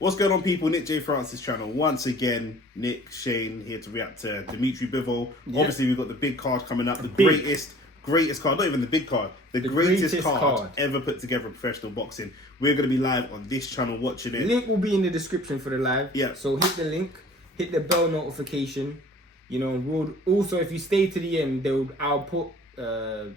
What's going on, people? Nick J. Francis channel. Once again, Nick, Shane here to react to Dmitry Bivol. Yep. Obviously, we've got the big card coming up. The greatest card, not even the big card. The greatest card ever put together in professional boxing. We're going to be live on this channel watching it. Link will be in the description for the live. Yeah. So hit the link, hit the bell notification. You know, we'll also, if you stay to the end, I'll put the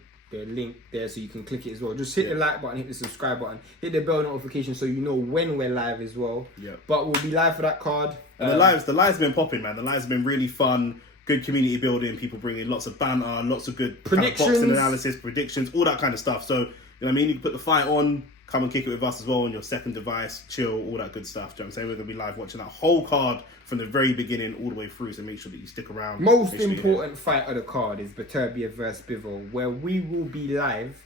link there so you can click it as well. Just hit the like button, hit the subscribe button, hit the bell notification so you know when we're live as well. Yeah. But we'll be live for that card. And the lives have been popping, man. The lives have been really fun. Good community building. People bringing lots of banter, lots of good predictions, kind of boxing analysis, predictions, all that kind of stuff. So you know what I mean. You can put the fight on. Come and kick it with us as well on your second device, chill, all that good stuff. Do you know what I'm saying? We're going to be live watching that whole card from the very beginning all the way through, so make sure that you stick around. Most important fight of the card is Beterbiev versus Bivol, where we will be live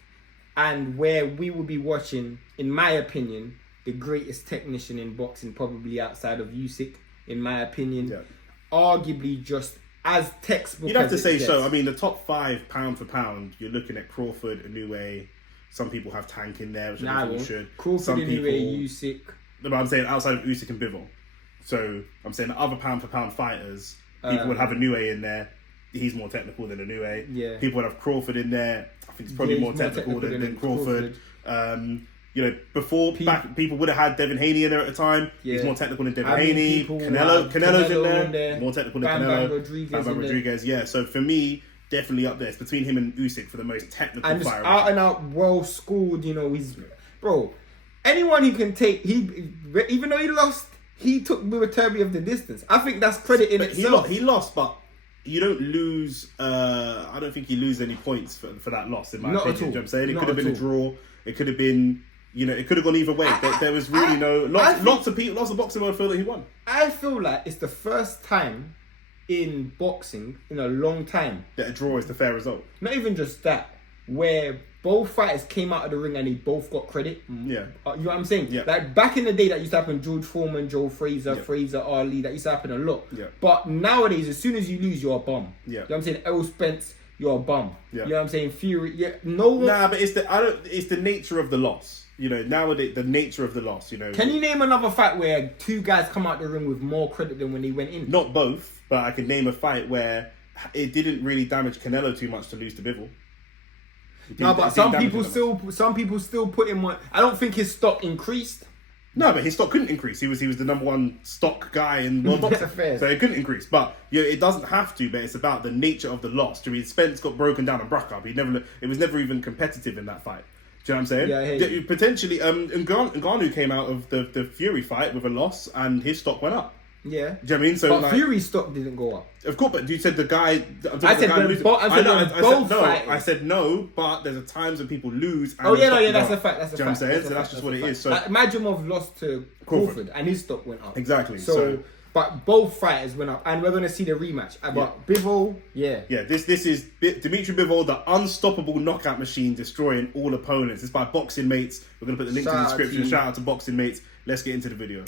and where we will be watching, in my opinion, the greatest technician in boxing, probably outside of Usyk, in my opinion. Yeah. Arguably just as textbook. You'd have to say so. I mean, the top 5 pound for pound, you're looking at Crawford, Inoue. Some people have Tank in there, which I think you should. Crawford, some people, Usyk. No, but I'm saying outside of Usyk and Bivol. So I'm saying the other pound for pound fighters, people would have Inoue in there. He's more technical than Inoue. Yeah. People would have Crawford in there. I think he's probably more technical than Crawford. You know, before people would have had Devin Haney in there at the time. Yeah. He's more technical than Devin Haney. Canelo's in there. More technical than Canelo. Bam Rodriguez. Yeah. So for me, definitely up there. It's between him and Usyk for the most technical and fighter. Out and out, well schooled. You know, he's anyone he can take. Even though he lost, he took Beterbiev the distance. I think that's credit in itself. He lost, but you don't lose. I don't think you lose any points for that loss. In my opinion, you know what I'm saying? It could have been a draw. It could have been. You know, it could have gone either way. There was really lots of boxing world feel that he won. I feel like it's the first time in boxing in a long time that a draw is the fair result. Not even just that, where both fighters came out of the ring and they both got credit. Yeah. You know what I'm saying? Yeah. Like back in the day, that used to happen. George Foreman, Joe Frazier, Fraser, Ali. That used to happen a lot. Yeah. But nowadays, as soon as you lose, you're a bum. Yeah. You know what I'm saying? Errol Spence, you're a bum. Yeah. You know what I'm saying? Fury. Yeah. No one. Nah, but it's the nature of the loss. You know, nowadays, the nature of the loss, you know. Can you name another fight where 2 guys come out the ring with more credit than when they went in? Not both, but I can name a fight where it didn't really damage Canelo too much to lose to Bivol. No, but some people still put him on. I don't think his stock increased. No, but his stock couldn't increase. He was the number 1 stock guy in world boxing, so it couldn't increase. But you know, it doesn't have to. But it's about the nature of the loss. I mean, Spence got broken down and Bruck up. It was never even competitive in that fight. Do you know what I'm saying? Yeah, potentially, Ngannou came out of the Fury fight with a loss, and his stock went up. Yeah. Do you know what I mean? So, but Fury's stock didn't go up. Of course, but you said the guy. I said no, but there's times when people lose. And that's a fact. That's a fact. Do you know what I'm saying? So that's just what it is. So like, Majumov lost to Crawford, and his stock went up. Exactly. So but both fighters went up, and we're going to see the rematch. But Bivol, this is Dmitry Bivol, the unstoppable knockout machine, destroying all opponents. It's by Boxing Mates. We're going to put the link in the description. Shout out to Boxing Mates. Let's get into the video.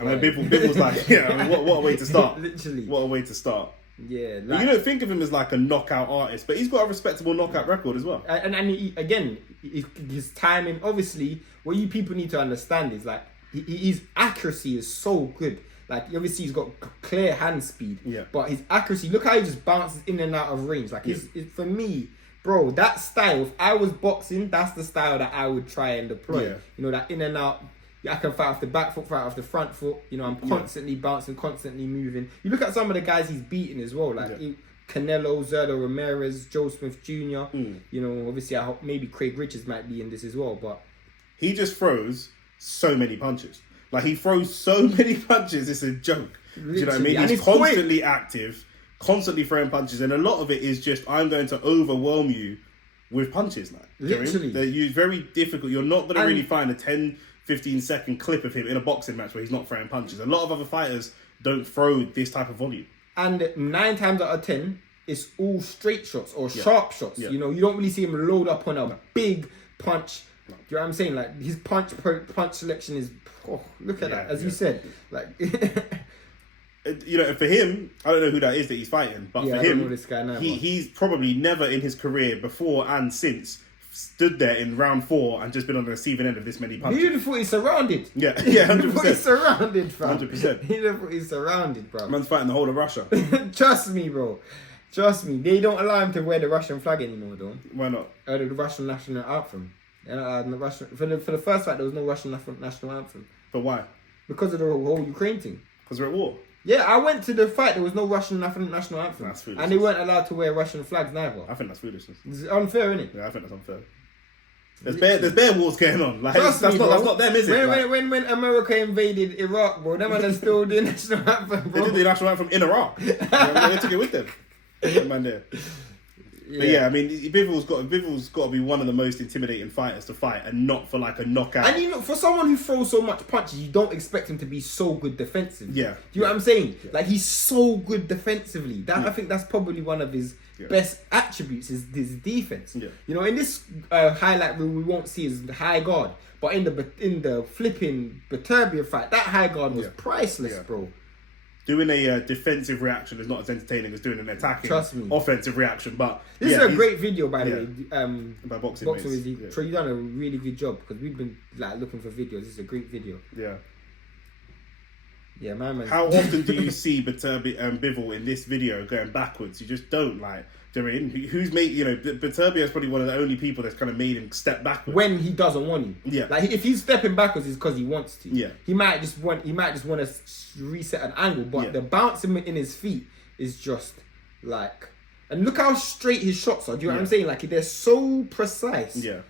I mean, Bivol's like, what a way to start. Literally. What a way to start. Yeah. Like, you don't think of him as like a knockout artist, but he's got a respectable knockout record as well. And again, his timing, obviously, what you people need to understand is like, his accuracy is so good. Like, obviously, he's got clear hand speed. Yeah. But his accuracy, look how he just bounces in and out of range. Like, for me, bro, that style, if I was boxing, that's the style that I would try and deploy. Yeah. You know, that in and out. I can fight off the back foot, fight off the front foot. You know, I'm constantly bouncing, constantly moving. You look at some of the guys he's beaten as well. Like, Canelo, Zerdo, Ramirez, Joe Smith Jr. You know, obviously, I hope maybe Craig Richards might be in this as well. But he just throws so many punches. Like, he throws so many punches, it's a joke. Literally. Do you know what I mean? He's constantly active, constantly throwing punches, and a lot of it is just, I'm going to overwhelm you with punches. Like, literally. They're very difficult. You're not going to really find a 10-15-second clip of him in a boxing match where he's not throwing punches. A lot of other fighters don't throw this type of volume. And 9 times out of 10, it's all straight shots or sharp shots. You know, you don't really see him load up on a big punch. Do you know what I'm saying? Like, his punch selection is, look at that, as you said. Like, you know, for him, I don't know who that is that he's fighting, but for him, this guy now, he's probably never in his career before and since stood there in round 4 and just been on the receiving end of this many punches. You'd have thought he's surrounded. Yeah, 100%. You'd have thought he's surrounded, fam. 100%. You'd have thought he's surrounded, bro. Man's fighting the whole of Russia. Trust me, bro. Trust me. They don't allow him to wear the Russian flag anymore, though. Why not? The Russian national anthem. For the first fight, there was no Russian national anthem. But why? Because of the whole Ukraine thing. Because we're at war. Yeah, I went to the fight. There was no Russian national anthem. That's foolish. And they weren't allowed to wear Russian flags neither. I think that's foolishness. It's unfair, isn't it? Yeah, I think that's unfair. There's bare wars going on. Like that's not them, is it? When America invaded Iraq, bro, them man still doing national anthem, bro. They did the national anthem in Iraq. They took it with them. That man there. Yeah. But yeah, I mean, Bivol's got to be one of the most intimidating fighters to fight, and not for like a knockout. And you know, for someone who throws so much punches, you don't expect him to be so good defensively. Yeah. Do you know what I'm saying? Yeah. Like he's so good defensively. I think that's probably one of his best attributes is his defense. Yeah. You know, in this highlight reel, we won't see his high guard, but in the flipping Beterbiev fight, that high guard was priceless, bro. Doing a defensive reaction is not as entertaining as doing an attacking offensive reaction. But this is a great video, by the way. By boxing mates. You've done a really good job because we've been like looking for videos. This is a great video. Yeah. Yeah, man. How often do you see Bivol in this video going backwards? You just don't like. Do you know what I mean? Who's made, you know, Beterbiev is probably one of the only people that's kind of made him step backwards when he doesn't want to. Yeah, like if he's stepping backwards, it's because he wants to. Yeah, he might just want to reset an angle, but the bouncing in his feet is just like, and look how straight his shots are. Do you know what I'm saying? Like they're so precise. Yeah,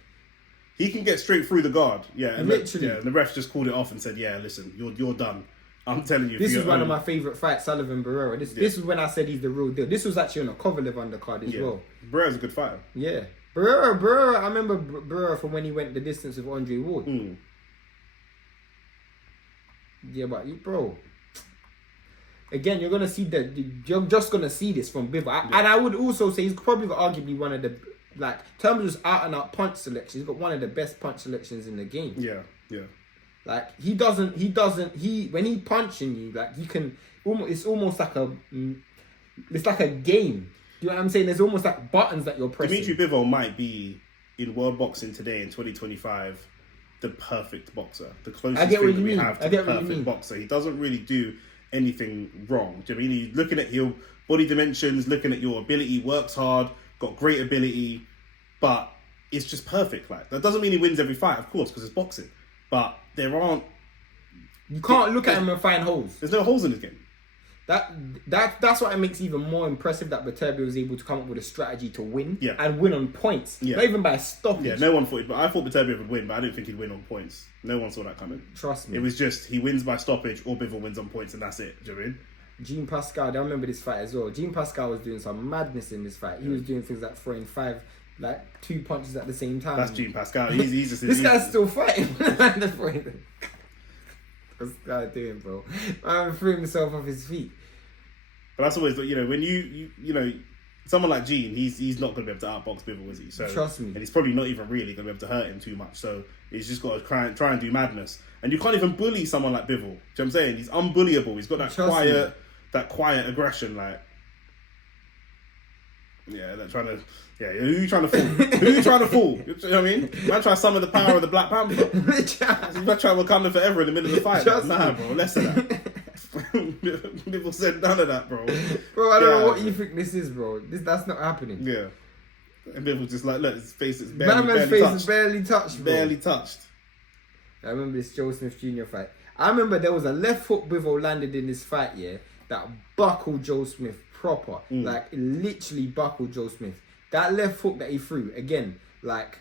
he can get straight through the guard. Yeah, and literally. And the ref just called it off and said, "Yeah, listen, you're done." I'm telling you. This is one of my favourite fights, Sullivan-Barrera. This is when I said he's the real deal. This was actually on a Kovalev undercard as well. Barrera's a good fighter. Yeah. Barrera, I remember Barrera from when he went the distance with Andre Ward. Mm. Yeah, but bro, again, you're just gonna see this from Bivol. And I would also say he's probably got arguably one of the, like, in terms of just out and out punch selection, he's got one of the best punch selections in the game. Yeah, yeah. Like when he punching you, like you can it's almost like it's like a game. You know what I'm saying? There's almost like buttons that you're pressing. Dmitry Bivol might be in world boxing today in 2025 the perfect boxer, the closest thing that we have to the perfect boxer. He doesn't really do anything wrong. Do you know what I mean? He's looking at your body dimensions, looking at your ability, works hard, got great ability, but it's just perfect. Like that doesn't mean he wins every fight, of course, because it's boxing. But there aren't. You can't look at him and find holes. There's no holes in his game. That's what it makes even more impressive that Beterbiev was able to come up with a strategy to win and win on points. Yeah. Not even by stoppage. Yeah, no one thought. But I thought Beterbiev would win, but I didn't think he'd win on points. No one saw that coming. Trust me. It was just he wins by stoppage or Bivol wins on points, and that's it. Do you know what I mean? Jean Pascal, I remember this fight as well. Jean Pascal was doing some madness in this fight. He was doing things like throwing 2 punches at the same time. That's Jean Pascal. He's just this guy's still fighting. What's this guy doing, bro? Man threw himself off his feet. But that's always, you know, when you know, someone like Jean, he's not going to be able to outbox Bivol, is he? So trust me. And he's probably not even really going to be able to hurt him too much. So he's just got to try and do madness. And you can't even bully someone like Bivol. Do you know what I'm saying? He's unbullyable. He's got that quiet aggression, like. Yeah, they're trying to. Yeah, who you trying to fool? Who you trying to fool? You know what I mean? Man, try to summon the power of the Black Panther. You might try Wakanda forever in the middle of the fight. Nah, bro, less of that. People said none of that, bro. Bro, I don't know what you think this is, bro. That's not happening. Yeah. And people just like, look, his face is barely touched. Bro. Barely touched. I remember this Joe Smith Jr. fight. I remember there was a left hook Bivol landed in this fight, that buckled Joe Smith proper. Like, literally buckled Joe Smith. That left hook that he threw, again, like,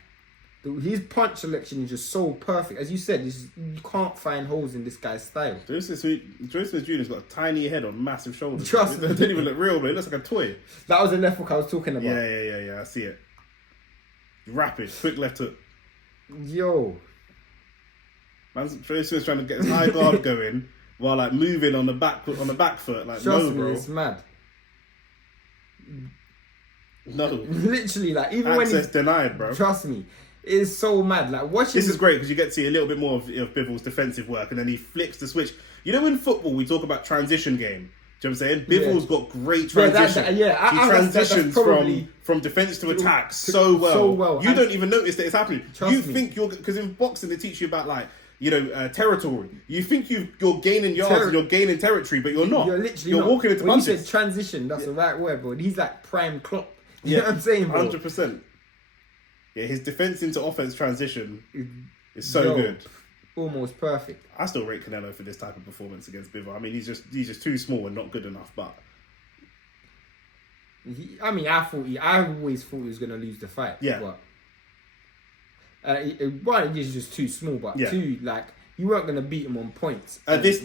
his punch selection is just so perfect. As you said, you can't find holes in this guy's style. Joe Smith Jr.'s got a tiny head on massive shoulders. Trust me. It didn't even look real, but it looks like a toy. That was the left hook I was talking about. Yeah. I see it. Rapid, quick left hook. Yo. Joe Smith's trying to get his high guard going while like moving on the back foot. Like, trust no, me, bro. It's mad. No. Literally, like, even access when he's denied, bro. Trust me. It is so mad. Like, watching this is great because you get to see a little bit more of Bivol's defensive work, and then he flips the switch. You know, in football we talk about transition game. Do you know what I'm saying? Bivol's got great transition. He transitions from defense to attack so well. You don't even notice that it's happening. You think because in boxing they teach you about like, you know, territory. You think you're gaining yards and you're gaining territory, but you're not. You're walking into punches. When you said transition, that's the right word, bro. He's like prime Klopp. You know what I'm saying, bro? 100%. Yeah, his defense into offense transition is so good. Almost perfect. I still rate Canelo for this type of performance against Bivol. I mean, he's just too small and not good enough. But I always thought he was gonna lose the fight. Yeah. But one, he's just too small. But two, like, you weren't gonna beat him on points. This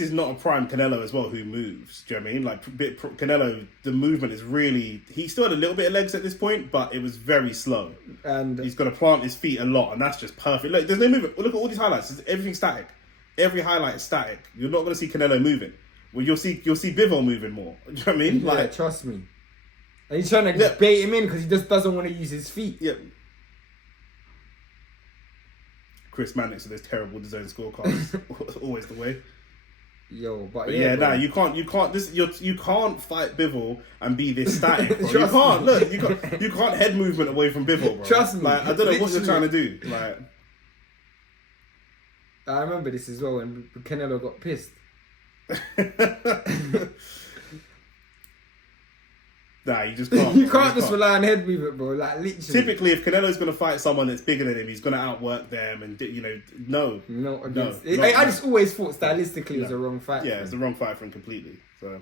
is not a prime Canelo as well who moves. Do you know what I mean? Like Canelo, the movement is really. He still had a little bit of legs at this point, but it was very slow. And he's got to plant his feet a lot, and that's just perfect. Look, there's no movement. Look at all these highlights. Everything's static. Every highlight is static. You're not going to see Canelo moving. Well, you'll see Bivol moving more. Do you know what I mean? Yeah, like, trust me. And he's trying to bait him in because he just doesn't want to use his feet. Yeah. Chris Mannix with those terrible design scorecards. Always the way. But you can't fight Bivol and be this static. Bro. You can't. Look, you can't head movement away from Bivol, bro. Trust me. Like, I don't know what you're trying to do. Like, I remember this as well when Canelo got pissed. Nah, you just can't. You can't just rely on head movement, bro. Like, literally. Typically, if Canelo's going to fight someone that's bigger than him, he's going to outwork them, and no. I just always thought stylistically it was a wrong fight. Yeah, it's the wrong fight for him completely. So.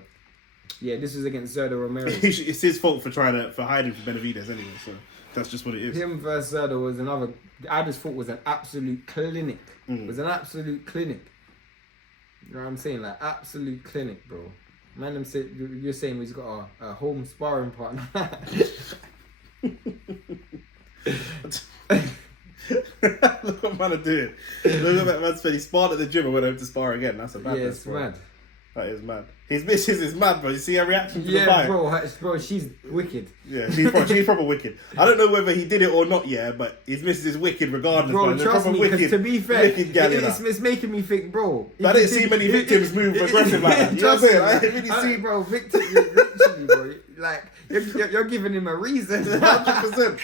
Yeah, this was against Zerdo Ramirez. It's his fault for hiding from Benavidez anyway. So that's just what it is. Him versus Zerdo was another. I just thought was an absolute clinic. It was an absolute clinic. You know what I'm saying? Like, absolute clinic, bro. Man, you're saying he's got a home sparring partner. Look what man are doing. Look at that man spent. He sparred at the gym and went home to spar again. That's a madness. Yeah, it's mad. That is mad. His missus is mad, bro. You see her reaction to the fight? Bro, she's wicked. Yeah, she's proper wicked. I don't know whether he did it or not, but his missus is wicked regardless. Bro, trust me, because to be fair, it's making me think, bro. I didn't see many victims move aggressive like that. You know what I'm saying? I didn't really see, bro. Literally, bro. Like, you're giving him a reason. 100%.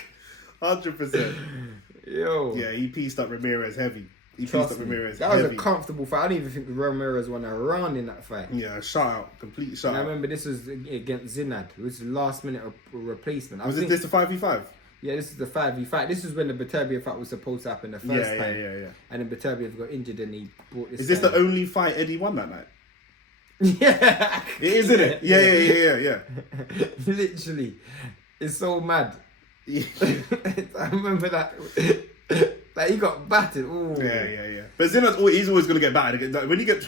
Yo. Yeah, he pieced up Ramirez heavy. That was a comfortable fight. I don't even think Ramirez won a round in that fight. Yeah, complete shutout. And I remember this was against Zinad. It was the last minute replacement. Was this the 5v5? Yeah, this is the 5v fight. This is when the Beterbiev fight was supposed to happen the first time. Yeah. And then Beterbiev got injured and he brought this. Is this the only fight Eddie won that night? Yeah. It is, isn't it? Yeah. Literally. It's so mad. Yeah. I remember that. Like, he got battered. Ooh. Yeah. But Zinad's he's always going to get battered. When you get,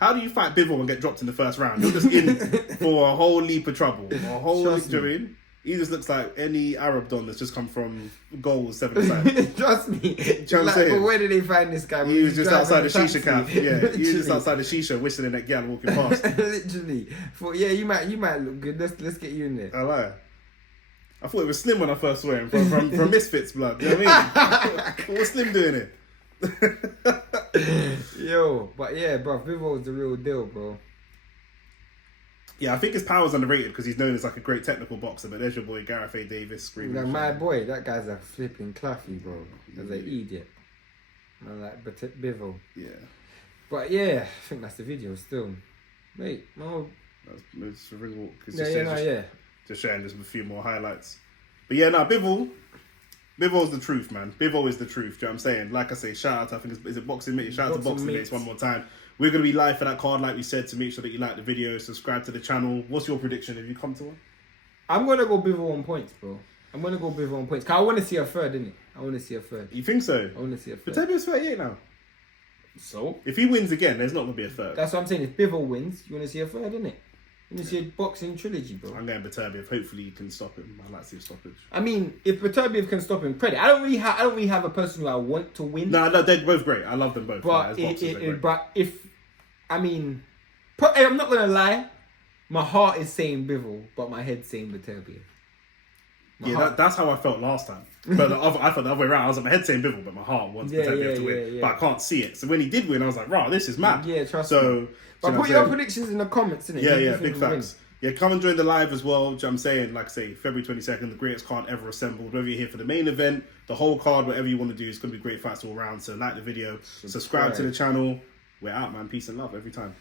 how do you fight Bivol and get dropped in the first round? You're just in for a whole leap of trouble. Do you know what I mean? He just looks like any Arab don that's just come from goals 7-side. Trust me. But where did they find this guy? He was just outside the shisha cafe. Yeah, he was just outside the shisha whistling at gal walking past. Literally. You might look good. Let's get you in there. I lie. I thought it was Slim when I first saw him from Misfits blood. You know what I mean? What's Slim doing here? Yo, but yeah, bro, Bivol's the real deal, bro. Yeah, I think his power's underrated because he's known as like a great technical boxer. But there's your boy Gareth A. Davis screaming. Like, my boy, that guy's a flipping claffy, bro. As an idiot. I like Bivol. Yeah. But yeah, I think that's the video still. Mate, It's a ring walk. Just sharing just a few more highlights. But yeah, Bivol's the truth, man. Bivol is the truth. Do you know what I'm saying? Like I say, shout out to, I think, is it Boxing Mates? Shout out to Boxing Mates one more time. We're going to be live for that card, like we said, to make sure that you like the video, subscribe to the channel. What's your prediction? Have you come to one? I'm going to go Bivol on points, bro. I'm going to go Bivol on points. Because I want to see a third, innit? I want to see a third. You think so? I want to see a third. Beterbiev's 38 now. So? If he wins again, there's not going to be a third. That's what I'm saying. If Bivol wins, you want to see a third, innit? You want to see a boxing trilogy, bro. I'm going Beterbiev. Hopefully you can stop him. I'd like to see a stoppage. I mean, if Beterbiev can stop him, credit. I don't really have a person who I want to win. No, they're both great. I love them both. But I'm not going to lie. My heart is saying Bivol, but my head's saying Beterbiev. That's how I felt last time. But I felt the other way around. I was like, my head saying Bivol, but my heart wants Beterbiev to win. Yeah. But I can't see it. So when he did win, I was like, wow, this is mad. Yeah, trust me. But put your predictions in the comments, innit? Yeah, big facts. Yeah, come and join the live as well. Which I'm saying, like I say, February 22nd, the greatest card ever assembled. Whether you're here for the main event, the whole card, whatever you want to do, it's going to be great fights all around. So like the video, subscribe to the channel. We're out, man. Peace and love every time.